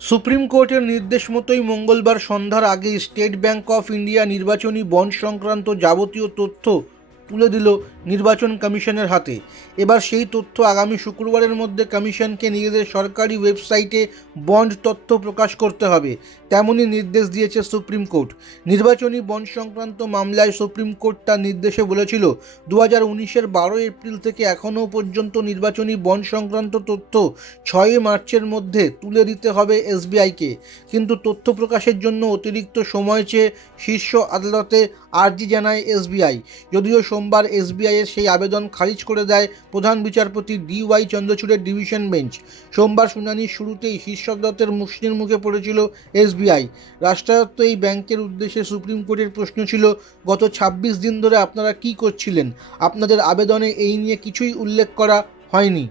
Supreme কোর্টের নির্দেশ মতোই মঙ্গলবার সন্ধ্যার আগেই স্টেট ব্যাংক অফ ইন্ডিয়া নির্বাচনী বন্ড সংক্রান্ত যাবতীয় তথ্য তুলে দিল নির্বাচন কমিশনের হাতে। এবার সেই তথ্য আগামী শুক্রবারের মধ্যে কমিশনকে নিজেদের সরকারি ওয়েবসাইটে বন্ড তথ্য প্রকাশ করতে হবে, তেমনই নির্দেশ দিয়েছে সুপ্রিম কোর্ট। নির্বাচনী বন্ড সংক্রান্ত মামলায় সুপ্রিম কোর্ট তার নির্দেশে বলেছিল 2019-এর 12 এপ্রিল থেকে এখনও পর্যন্ত নির্বাচনী বন্ড সংক্রান্ত তথ্য 6 মার্চের মধ্যে তুলে দিতে হবে এসবিআইকে। কিন্তু তথ্য প্রকাশের জন্য অতিরিক্ত সময় চেয়ে শীর্ষ আদালতে আর্জি জানায় এসবিআই। যদিও সোমবার এসবিআইয়ের সেই আবেদন খারিজ করে দেয় প্রধান বিচারপতি DY চন্দ্রচূড়ের ডিভিশন বেঞ্চ। সোমবার শুনানির শুরুতেই শীর্ষ আদালতের মুখের মুখে পড়েছিল এসবিআই। রাষ্ট্রায়ত্ত এই ব্যাংকের উদ্দেশ্যে সুপ্রিম কোর্টের প্রশ্ন ছিল, গত 26 দিন ধরে আপনারা কি করছিলেন? আপনাদের আবেদনে এই নিয়ে কিছুই উল্লেখ করা হয়নি।